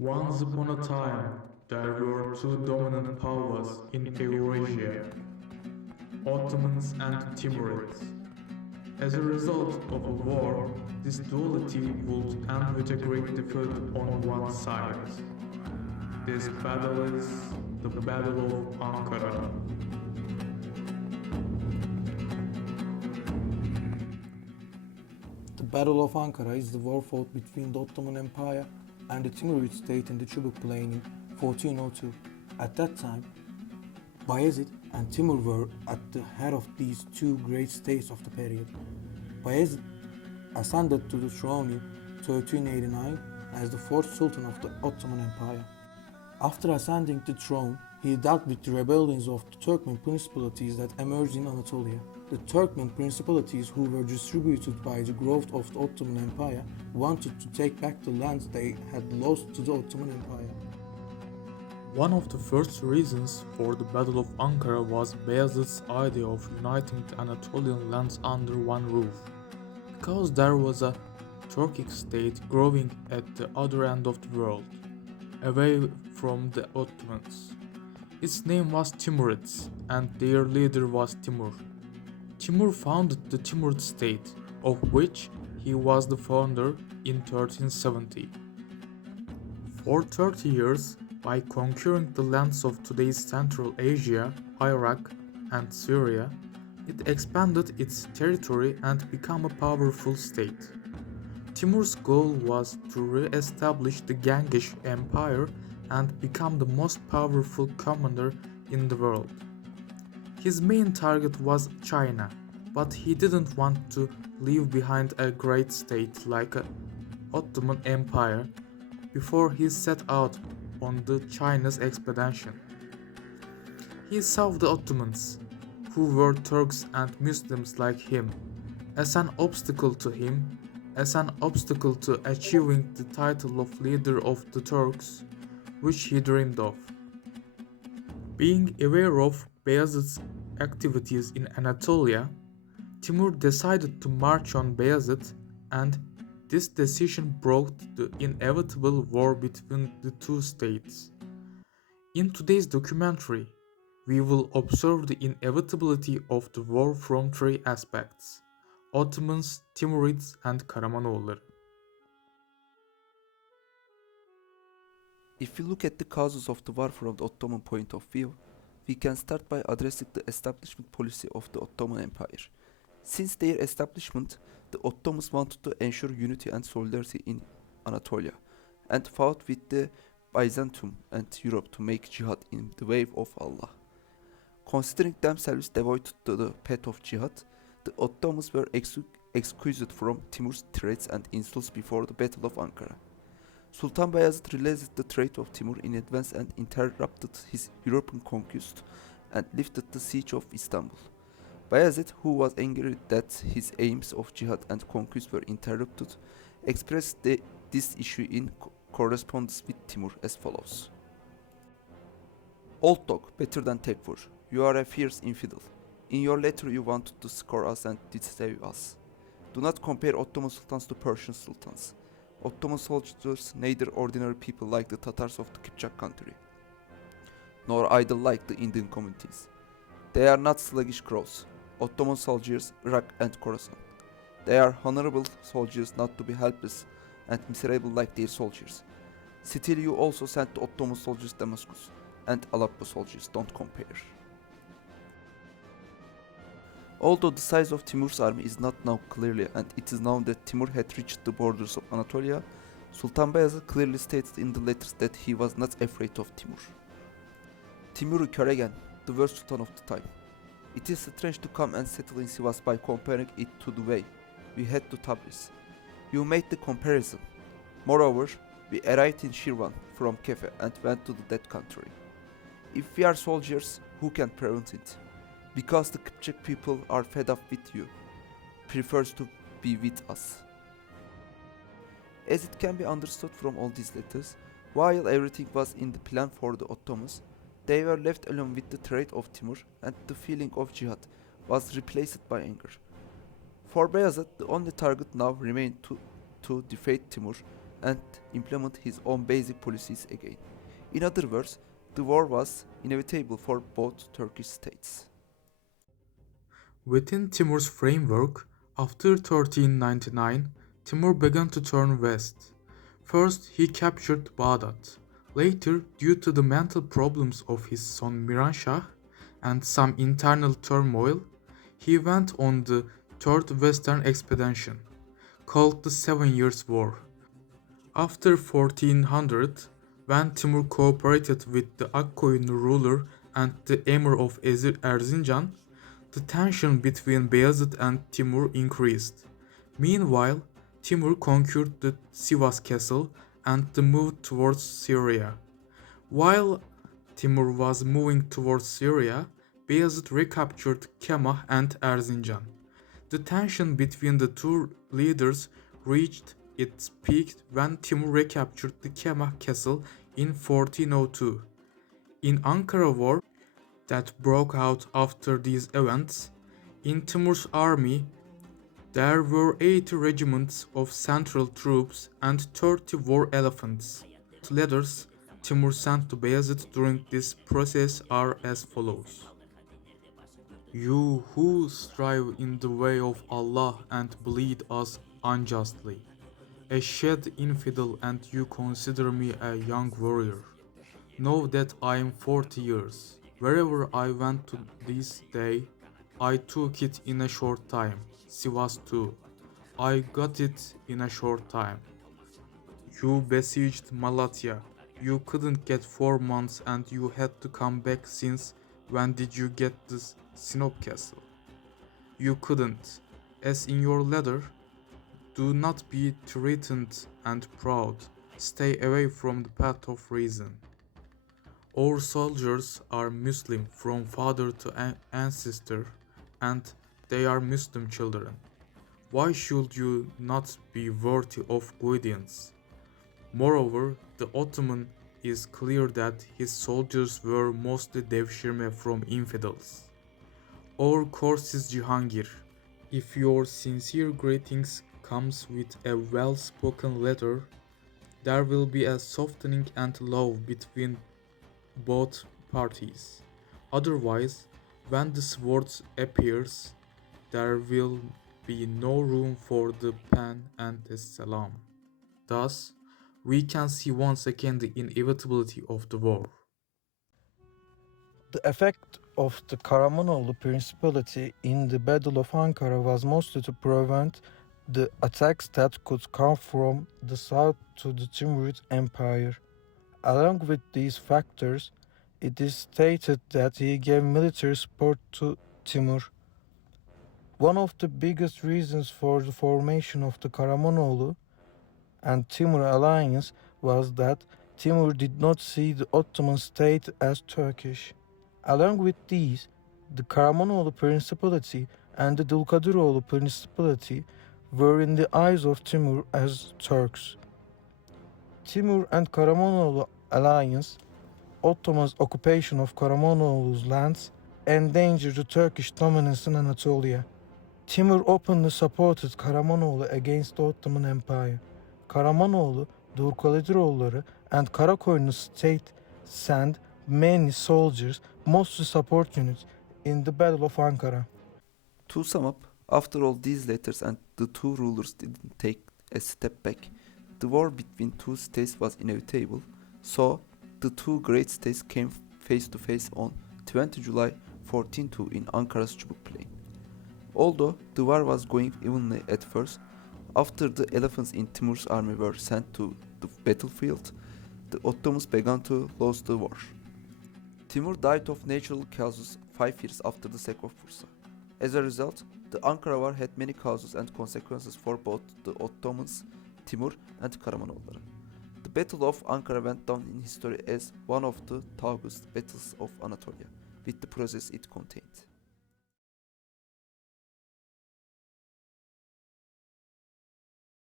Once upon a time, there were two dominant powers in Eurasia, Ottomans and Timurids. As a result of a war, this duality would end with a great defeat on one side. This battle is the Battle of Ankara. The Battle of Ankara is the war fought between the Ottoman Empire and the Timurid state in the Chubuk Plain in 1402. At that time, Bayezid and Timur were at the head of these two great states of the period. Bayezid ascended to the throne in 1389 as the fourth Sultan of the Ottoman Empire. After ascending the throne, he dealt with the rebellions of the Turkmen principalities that emerged in Anatolia. The Turkmen principalities, who were distributed by the growth of the Ottoman Empire, wanted to take back the lands they had lost to the Ottoman Empire. One of the first reasons for the Battle of Ankara was Bayezid's idea of uniting the Anatolian lands under one roof, because there was a Turkic state growing at the other end of the world, away from the Ottomans. Its name was Timurids, and their leader was Timur. Timur founded the Timurid state, of which he was the founder in 1370. For 30 years, by conquering the lands of today's Central Asia, Iraq, and Syria, it expanded its territory and became a powerful state. Timur's goal was to re-establish the Genghis Empire and become the most powerful commander in the world. His main target was China, but he didn't want to leave behind a great state like the Ottoman Empire before he set out on the China's expedition. He saw the Ottomans, who were Turks and Muslims like him, as an obstacle to achieving the title of leader of the Turks, which he dreamed of. Being aware of Bayezid's activities in Anatolia, Timur decided to march on Bayezid, and this decision brought the inevitable war between the two states. In today's documentary, we will observe the inevitability of the war from three aspects: Ottomans, Timurids, and Karamanoğulları. If we look at the causes of the war from the Ottoman point of view, we can start by addressing the establishment policy of the Ottoman Empire. Since their establishment, the Ottomans wanted to ensure unity and solidarity in Anatolia, and fought with the Byzantium and Europe to make jihad in the way of Allah. Considering themselves devoted to the path of jihad, the Ottomans were excused from Timur's threats and insults before the Battle of Ankara. Sultan Bayezid realized the threat of Timur in advance and interrupted his European conquest and lifted the siege of Istanbul. Bayezid, who was angry that his aims of jihad and conquest were interrupted, expressed this issue in correspondence with Timur as follows. Old dog, better than Tekfur, you are a fierce infidel. In your letter you wanted to score us and deceive us. Do not compare Ottoman sultans to Persian sultans. Ottoman soldiers neither ordinary people like the Tatars of the Kipchak country, nor idle like the Indian communities. They are not sluggish crows. Ottoman soldiers, Iraq and Khorasan. They are honorable soldiers, not to be helpless and miserable like their soldiers. Still you also sent the Ottoman soldiers Damascus, and Aleppo soldiers don't compare. Although the size of Timur's army is not known clearly and it is known that Timur had reached the borders of Anatolia, Sultan Bayezid clearly stated in the letters that he was not afraid of Timur. Timur Köregen, the worst sultan of the time. It is strange to come and settle in Sivas by comparing it to the way we had to Tabriz. You made the comparison. Moreover, we arrived in Shirvan from Kefe and went to that country. If we are soldiers, who can prevent it? Because the Kipchak people are fed up with you, prefers to be with us. As it can be understood from all these letters, while everything was in the plan for the Ottomans, they were left alone with the threat of Timur, and the feeling of jihad was replaced by anger. For Bayezid, the only target now remained to defeat Timur and implement his own basic policies again. In other words, the war was inevitable for both Turkish states. Within Timur's framework, after 1399, Timur began to turn west. First, he captured Baghdad. Later, due to the mental problems of his son Miranshah and some internal turmoil, he went on the Third Western Expedition, called the Seven Years' War. After 1400, when Timur cooperated with the Akkoyunlu ruler and the emir of Erzincan, the tension between Bayezid and Timur increased. Meanwhile, Timur conquered the Sivas castle and moved towards Syria. While Timur was moving towards Syria, Bayezid recaptured Kemah and Erzincan. The tension between the two leaders reached its peak when Timur recaptured the Kemah castle in 1402. In Ankara war that broke out after these events, in Timur's army there were 80 regiments of central troops and 30 war elephants. The letters Timur sent to Bayezid during this process are as follows. You who strive in the way of Allah and bleed us unjustly, a shed infidel, and you consider me a young warrior. Know that I am 40 years. Wherever I went to this day, I took it in a short time. Sivas too. I got it in a short time. You besieged Malatya. You couldn't get 4 months and you had to come back since when did you get this Sinop castle? You couldn't. As in your letter, do not be threatened and proud. Stay away from the path of reason. Our soldiers are Muslim from father to ancestor and they are Muslim children. Why should you not be worthy of guidance? Moreover, the Ottoman is clear that his soldiers were mostly devshirme from infidels. Our course is Jihangir. If your sincere greetings comes with a well-spoken letter, there will be a softening and love between both parties. Otherwise, when the sword appears, there will be no room for the pen and the salam. Thus, we can see once again the inevitability of the war. The effect of the Karamanoğlu Principality in the Battle of Ankara was mostly to prevent the attacks that could come from the south to the Timurid Empire. Along with these factors, it is stated that he gave military support to Timur. One of the biggest reasons for the formation of the Karamanoğlu and Timur alliance was that Timur did not see the Ottoman state as Turkish. Along with these, the Karamanoğlu Principality and the Dulkadiroğlu Principality were in the eyes of Timur as Turks. Timur and Karamanoğlu alliance, Ottoman's occupation of Karamanoğlu's lands, endangered the Turkish dominance in Anatolia. Timur openly supported Karamanoğlu against the Ottoman Empire. Karamanoğlu, Dulkadiroğulları, and Karakoyunlu state sent many soldiers, mostly support units, in the Battle of Ankara. To sum up, after all these letters and the two rulers didn't take a step back, the war between two states was inevitable, so the two great states came face to face on 20 July 1402 in Ankara's Çubuk Plain. Although the war was going evenly at first, after the elephants in Timur's army were sent to the battlefield, the Ottomans began to lose the war. Timur died of natural causes 5 years after the sack of Bursa. As a result, the Ankara war had many causes and consequences for both the Ottomans, Timur, and Karamanoğulları. The Battle of Ankara went down in history as one of the toughest battles of Anatolia, with the process it contained.